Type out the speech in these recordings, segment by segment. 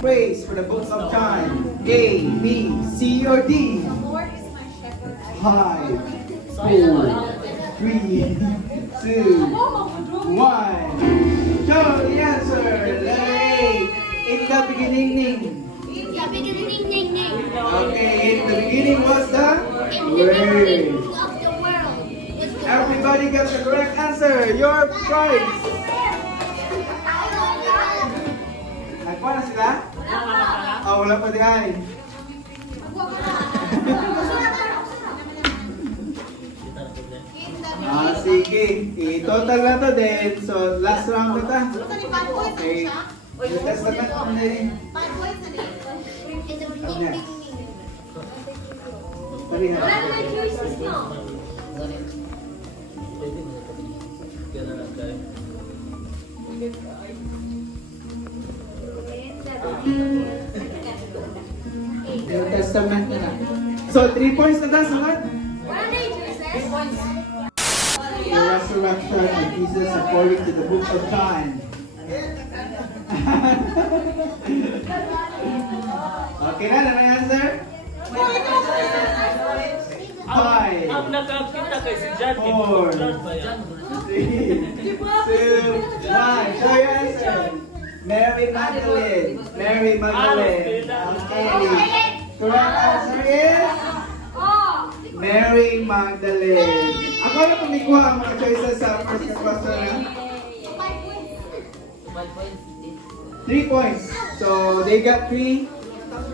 phrase for the book of John? A, B, C, or D? The Lord is my shepherd. 5, 4, 3, 2, 1. Show the answer. Yay! In the beginning. In the beginning. Okay, in the beginning was the In the beginning Word. of the world. Everybody got the correct answer. Your prize. Nagpa na sila? Wala pa di ay. Sige. I-total na to din. So, last round na ta. Okay. Test na ta din. In the beginning. Tari ha. Wala na yung choices nyo. New Testament na na. So, 3 points na ta. Sunod. Wala na yung choices. The resurrection of Jesus according to the book of John. Okay na, ano yung answer? 5, Ang nakakita kay si John, 4, 3, 2, 1. Show your answer. Mary Magdalene. Mary Magdalene. Okay. Correct answer is Mary Magdalene. Ako na kumikuha ang mga choices sa first question. 3 points. So they got 3.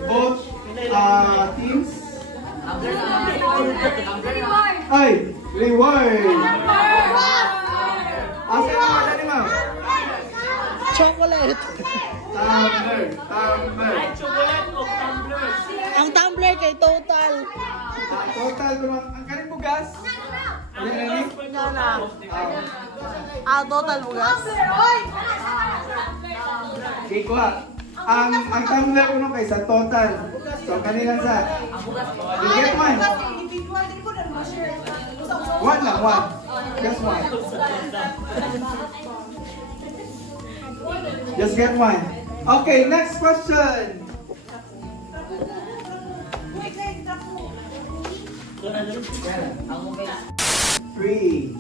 Both teams. Ay, reward. Asa na mga dali mo? Chocolate. Tumbler. ay chocolate o tumbler. Ang tumbler kay total. Total ko lang. Ang kanin mo gas? Ano yan ni? Total bugas. Okay, kuha. Ang tumbler ko nung kaysa total. So, kanilang sa? You get one. One lang, one. Just one. Just get one. Okay, next question. Three,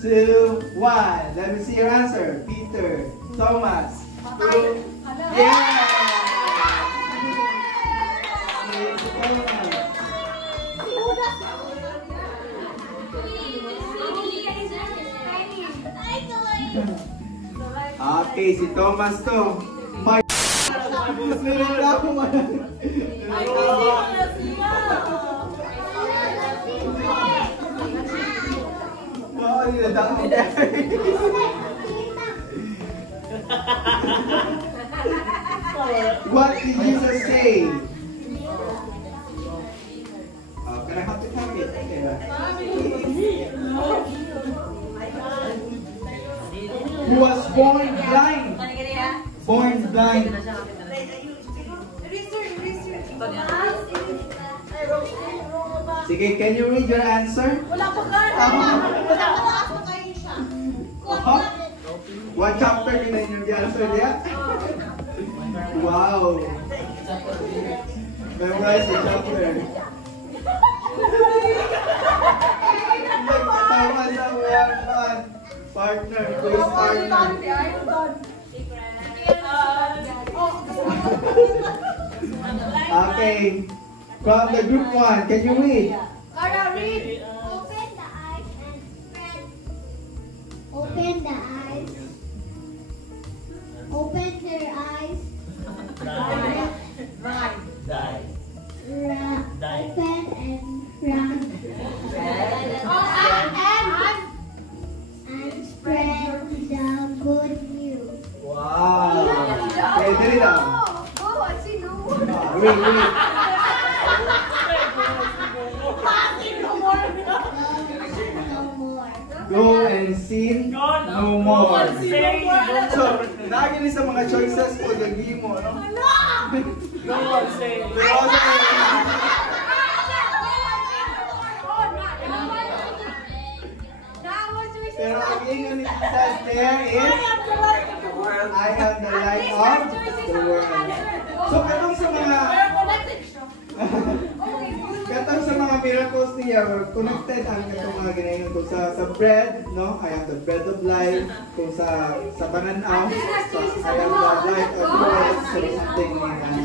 two, one. Let me see your answer. Peter, Thomas, who? Yeah! Okay, si Thomas to. My nilala ko man. Oh, niladami na. What did Jesus say? Oh, can I have to come it? Who was born blind? Born blind. Sige, can you read your answer? What chapter din na yung answer niya? Wow! Memorize the chapter. Tama sa mga partner, quiz partner. Okay. From the group 1, can you read? Read. Open the eyes and spread. Open the eyes. Open their eyes. Open and run. And spread the good news. Wow! Okay, dali lang. Read. Go and sin no more. So, nagini sa mga choices ko, lagi mo, no? Go on, say. Pero ang ingon ni Jesus there is, I am the light of the world. So katong sa mga katong sa mga miracles niya, connected ang katong mga ginayon kung sa bread, no? I am the bread of life. Kung sa bananaw, so I am the light of the world. So something like that.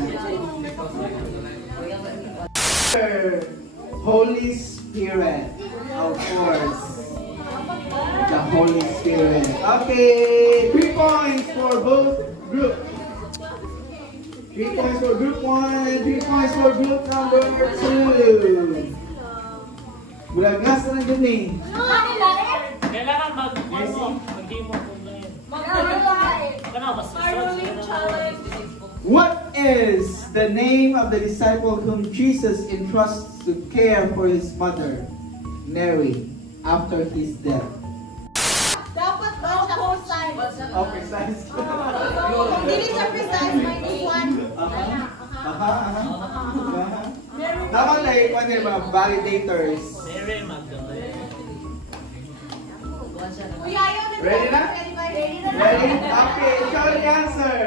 Holy Spirit, of course. The Holy Spirit. Okay, 3 points for both groups. 3 points for group 1 and 3 points for group number 2. Bulagas na lang yun eh. Kailangan mag-demo kung ganyan. What is the name of the disciple whom Jesus entrusts to care for his mother, Mary, after his death? Dapat ba siya precise? Oh, precise. Kung hindi siya precise, minus 1. Dapat na yung mga validators. Mary Magdalene. Ready na? Ready? Okay, show the answer.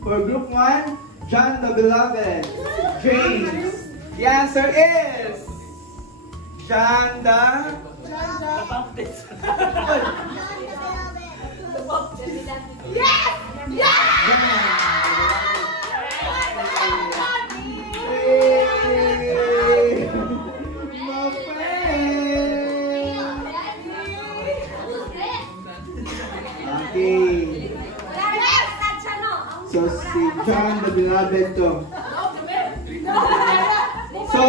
For group 1, John the Beloved, James. The answer is John the Baptist. Yes! Yes! Okay. So si John the Beloved to. So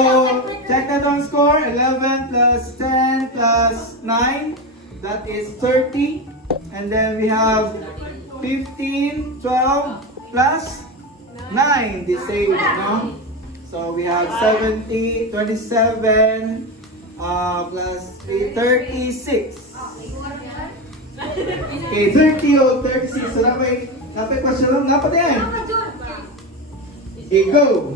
check that on score. 11 plus 10 plus 9. That is 30. And then we have 15, 12 plus 9. The same, no? So we have 70, 27 plus 3, 36. Okay, 30 o 36. So napay question lang. Dapat yan. Okay, go.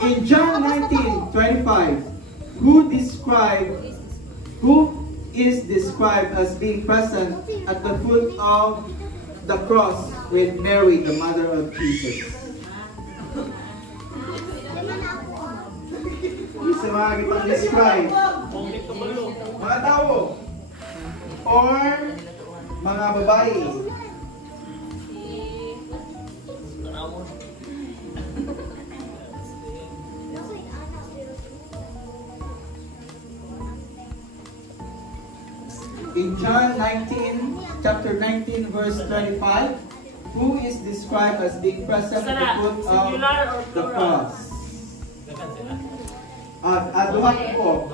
In John 19:25, who is described as being present at the foot of the cross with Mary, the mother of Jesus? Isa mga kitang describe. Mga tao or mga babae. In John 19, chapter 19, verse 25, who is described as being present at the foot of the cross? Duha po.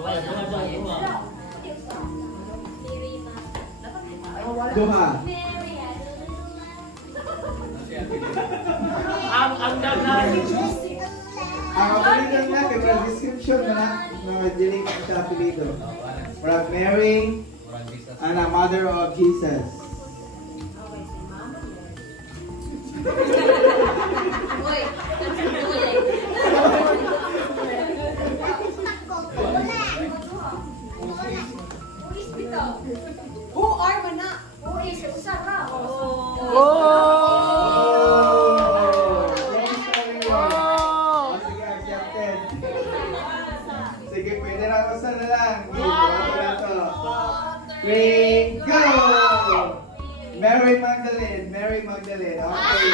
Duha. Ang dagan. Ang apelido na, kaya description na dinig siya apelido. From Mary, and a mother of Jesus. Who are mana? Who is Usara? Sige, pwede na ako sa na lang. Three, go! Mary Magdalene. Mary Magdalene. Okay,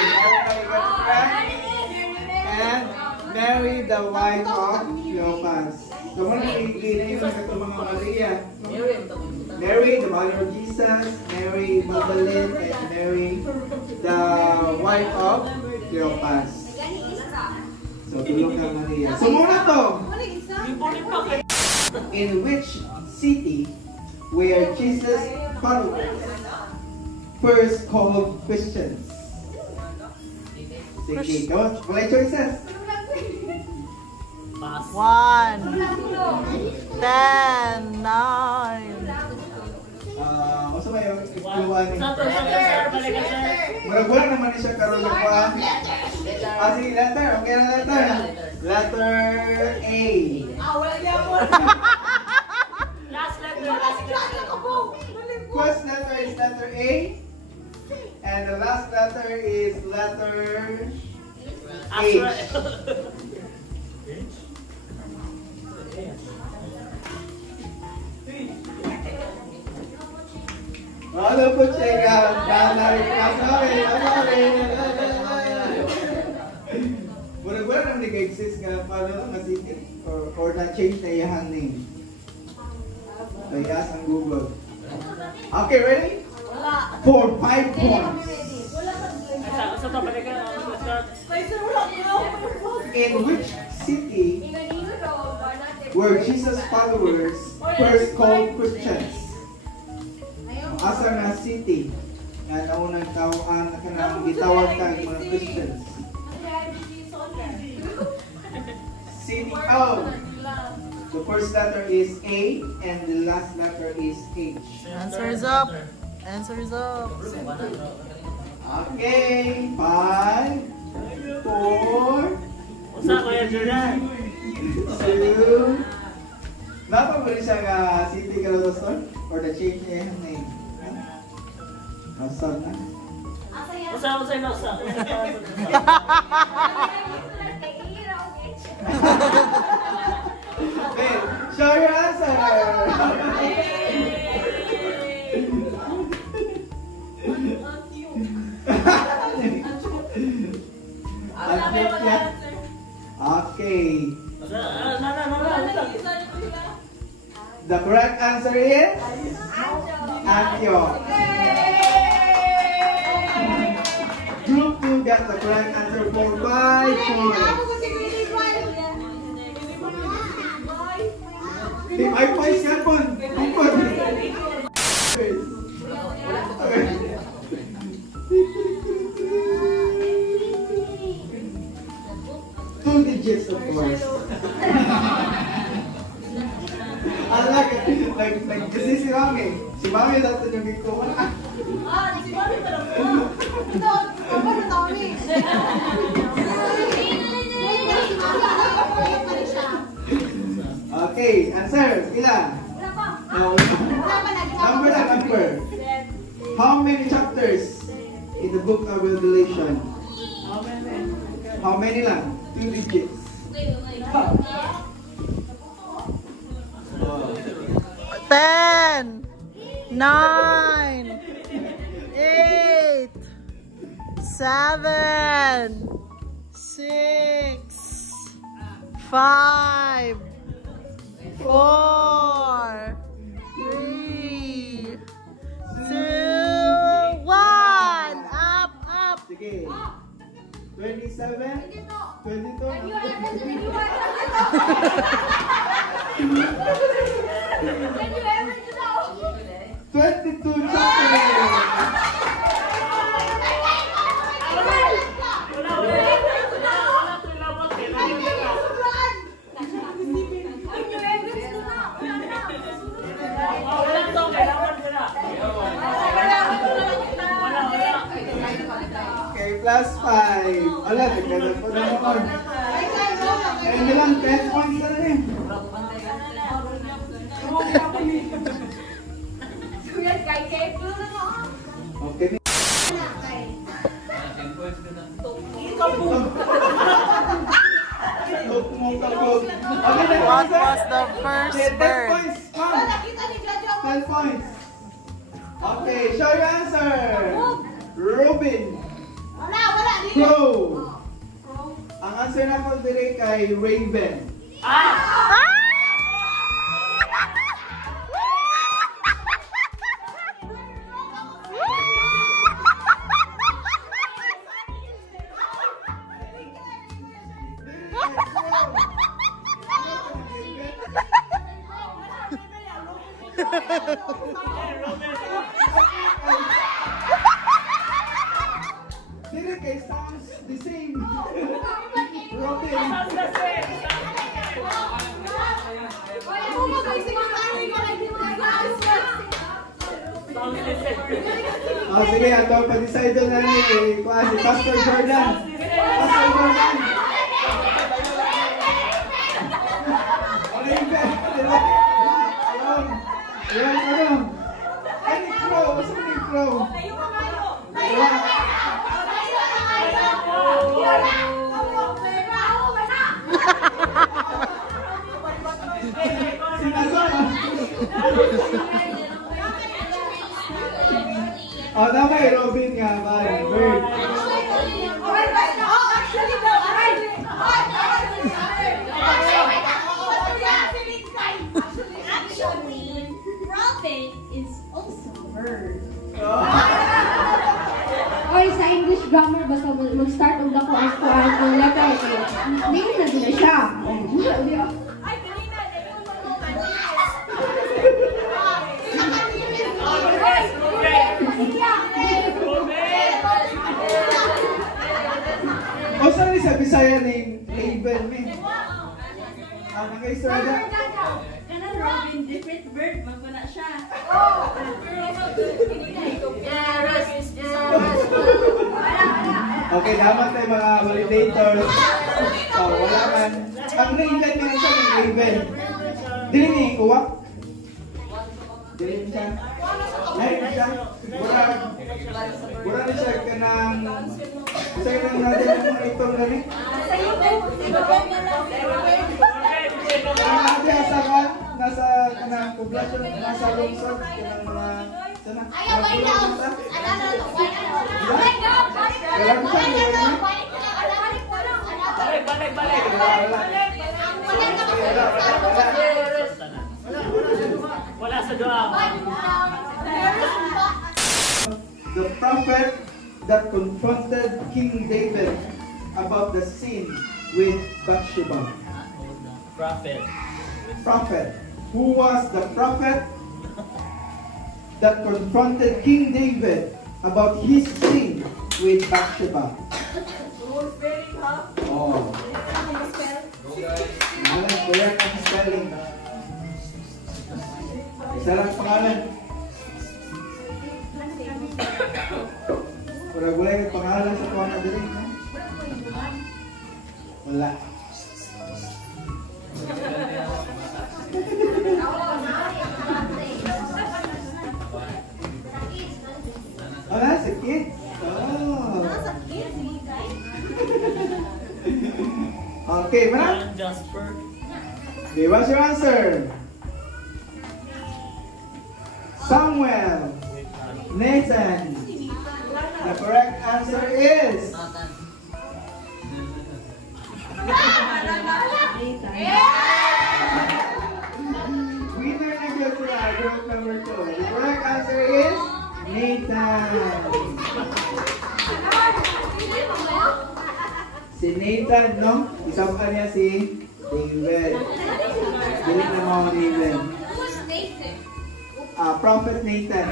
Mary and Mary the wife of Cleopas. So, muna nagigilin yung mga Maria. Mary, the mother of Jesus. Mary Magdalene and Mary, the wife of Cleopas. So, tulong kang Maria. So, muna to. In which city where Jesus followers first called Christians? Sige, go. Wala choices. 1, 10, 9. Masa ba yung ikluan ni? Sir, Murag-wala naman siya karoon ng kuhan. Sige, letter. Okay na letter. Letter A. Last letter. First letter is letter A. And the last letter is letter H. Ano po siya? Mura-mura nang nag-exist nga paano na city or na-change na iyahang name. Nag-ask ang Google. Okay, ready? For 5 points. In which city were Jesus' followers first called Christians? Asa na city na naunang tawaan na kanang gitawag ka mga Christians? City O. The first letter is A and the last letter is H. Answers up. Answers up. Okay, 5, 4, Usa ko yan dyan. 2. Napa ba rin siya nga city Galatasaray? Or the change niya yung name? Asa na? Usa na usa. Okay, show your answer! Okay. The correct answer is Antioch. Group 2 got the correct answer for 5 points. Team 5 points yan po. Two digits, of course. Kasi si Mami. Si Mami natin yung ikaw. Si Mami pa lang po. Ito, paano Tommy? Okay, answer. Ilan? Wala pa. No. Wala pa Number na number. How many chapters in the book of Revelation? How many lang? 2 digits. 10, 9, 8, 7, 6, 5, 4, 3, 2, 1. Up. Sige. 27? 22? Can you ever do that? 22 chapters! Okay, plus 5. Ala, nagkaroon po na naman. Eh, nilang 10 points na rin. Okay. What was the first 10 bird? points, ma'am. 10 points. Okay, show your answer. Robin. Crow. Ang answer na ko dire kay Raven. Dire kay sounds the same. Robin. Oh, sige, ato pa-decide na ni Pastor Jordan. Pastor Jordan. Ayan, ano? Crow. Crow. Ay, Robin nga ba? Bird. Actually, Robin is also a bird. Oy, sa English grammar, basta mag-start og dako ang kuan ang letter. Hindi na sila siya. O saan sa Bisaya ni label me? Naka-istorya. Kanang Robin, different bird, magmana siya. Okay, dapat tayo mga validators. Oh, wala man. Ang label nga siya ng label. Dili ni kuha. Dili siya. Lain siya. Mura ni siya ka ng... Sa'yo lang natin ang mga itong dali. Nasa kanang poblasyon, nasa lungsod, kanang mga... Sana? Ayaw, why now? Wala sa doa. The prophet that confronted King David about the sin with Bathsheba. Prophet. Prophet. Who was the prophet that confronted King David about his sin with Bathsheba? Oh. Correct ang spelling. Isa lang pangalan. Wala yung pangalan sa tuwa na dali. Wala. Wala, sa kids. Oh. Okay, mana? Jasper. Okay, what's your answer? Samuel. Nathan. The correct answer is... Winner na good sila, group number 2. The correct answer is... Nathan. Si Nathan, no? Isang ka niya si David. Galing na mga David. Who's Nathan? Prophet Nathan.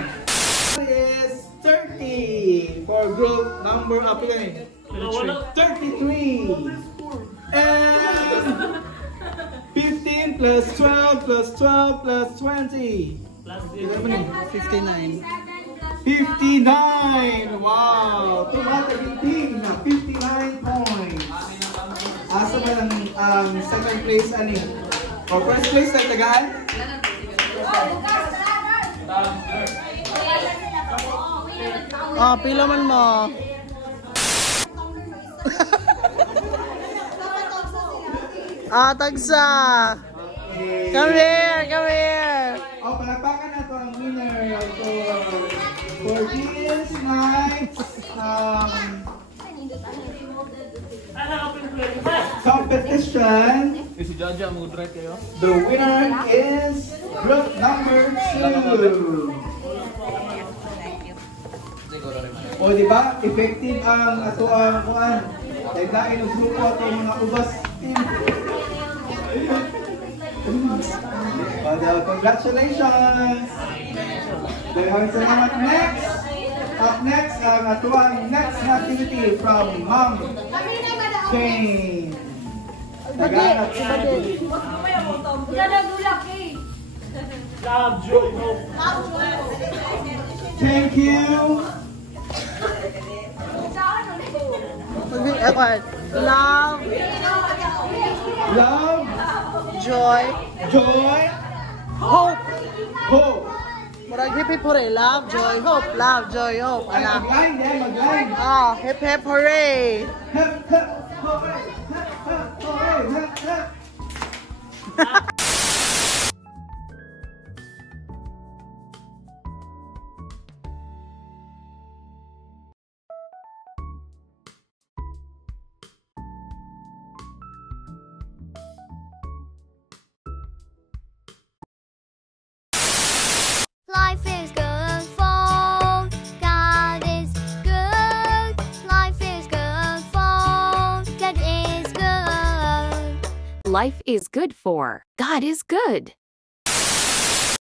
Is 30 for group number 33. And 15 plus 12 plus 12 plus 20. Plus 59. 59! Wow! Tumatagiting na 59 points. Asa man ang second place ani? O first place ay tagaan? Pila man mo. Tagsa. Okay. Come here, come here. O, palakpakan na ito ang winner for this night's competition. The winner is group number 2. O, di ba? Effective ang ato ang kuan. Dahil dahil ang grupo ato mga ubas team. Congratulations! Dahil salamat next. Up next, ang ato ang next activity from Ma'am Jane. Nag-aanap siya. Love, joy, hope. Thank you. Love, Love, joy, joy, hope. hope. Murag hip hip hooray. Love, joy, hope. Love, joy, hope. Ay, Ana. mag-line, mag-line. Hip hip hooray. Hep, hep, hooray, hep, hep, hooray, hep, hep. life is good for. God is good.